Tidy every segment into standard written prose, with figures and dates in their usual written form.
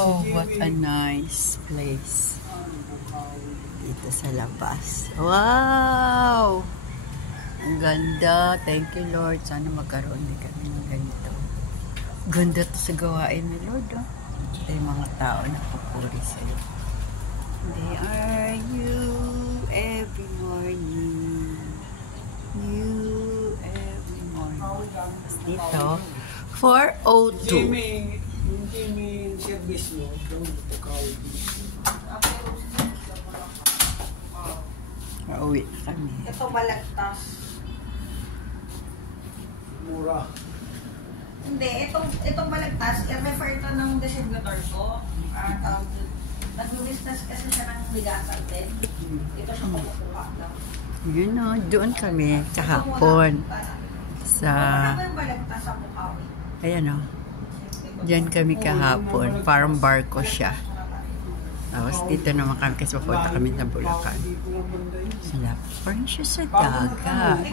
Oh, what a nice place. Dito sa labas. Wow! Ang ganda. Thank you, Lord. Sana magkaroon din kami ng ganito. Ganda to sa gawain ni Lord. Oh. Ito yung mga tao na pupuri sa'yo. They are you every morning. You every morning. Dito, 402. Hindi may service mo. Pauwi kami. Ito balagtas. Mura. Hindi, itong balagtas, i-refer to ng distributor ko. Nag-business kasi siya ng bigasan din. Ito siya kumukuha lang. Yun o, doon kami kahapon. Sa... Ano ba yung balagtas sa Bukawi? Ayan o. Diyan kami kahapon. Parang barko siya. Tapos dito naman kami kasi papunta kami sa Bulacan. Sila, parang siya sa dagat.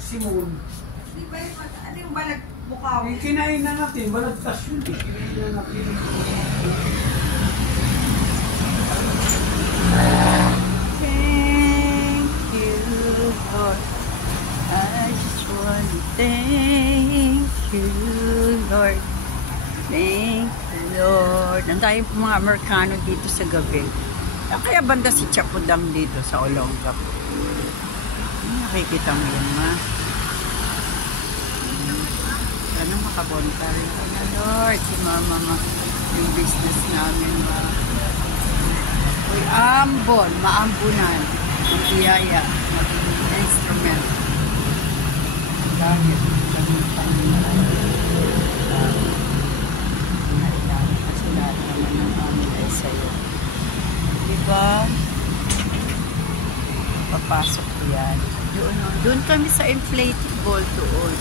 Simon. Di ba ano yung balag Bukawi? Kinain na natin. Balagtas yun. Kinain na natin. Thank you, Lord. I just want to thank you, Lord. Thank you, Lord. Ang dahil po mga Amerikano dito sa gabi. Kaya banda si Chapudang dito sa Olongapo. Nakikita mo yan, ma. Sana makabonta rin ka na, Lord. Si Mama, yung business namin, ma. Uy, ambon, maambunan. Ang biyaya, maging instrument. Dahil, kasi lahat naman ng amin ay sa'yo. Diba? Papasok ko yan. Doon kami sa inflatable doon.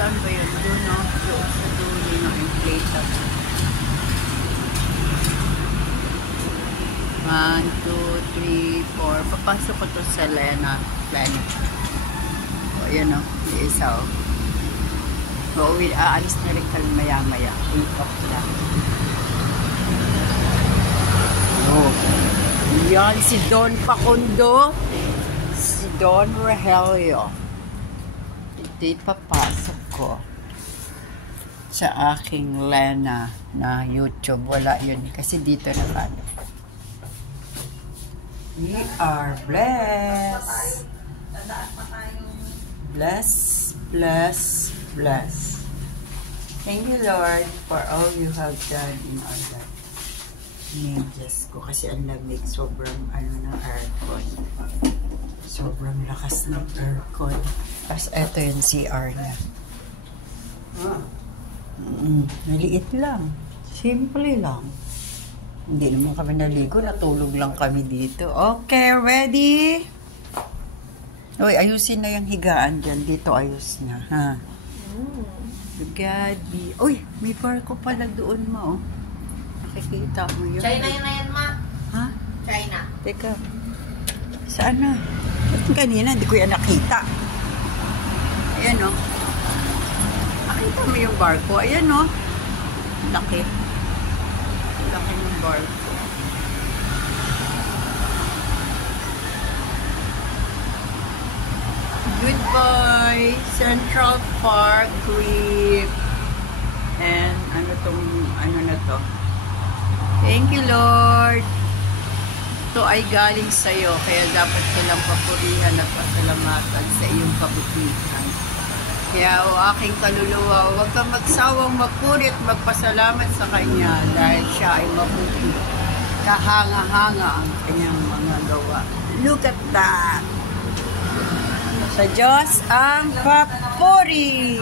Saan ba yun? Doon, no? Doon sa dulo ng inflatable. 1, 2, 3, 4. Papasok ko to sa Lena Planet. O, yan o. May isa o. Uuwi, aalis na rin kami maya-maya. 8 o'clock. Oh. Yan, si Don Pacundo. Si Don Rogelio. Hindi papasok ko sa aking Lena na YouTube. Wala yun. Kasi dito na kami. We are blessed. Bless, bless, bless. Thank you, Lord, for all you have done in our life. Diyos ko, kasi ang lamig. Sobrang ng aircon. Sobrang lakas ng aircon. Tapos eto yung CR niya. Maliit lang. Simple lang. Hindi naman kami naligo. Natulog lang kami dito. Okay, ready? Uy, ayusin na yung higaan dyan. Dito ayos na, ha? Gabi. Uy, may barko pala doon, ma, oh. Nakikita mo yun. China yun na yan, ma. Ha? China. Teka. Saan na? Kanina, hindi ko yan nakita. Ayan, oh. Nakita mo yung barko. Ayan, oh. Laki. Laki ng barko. Goodbye, Central Park Reef. And ano na to? Thank you, Lord. Ito ay galing sa'yo, kaya dapat kailang papurihan at pasalamatan sa iyong kabutihan. Kaya o aking kaluluwa, huwag kang magsawang magpuri at magpasalamat sa Kanya dahil siya ay mabuti. Kahanga-hanga ang Kanyang mga gawa. Look at that! Sa Diyos ang papuri!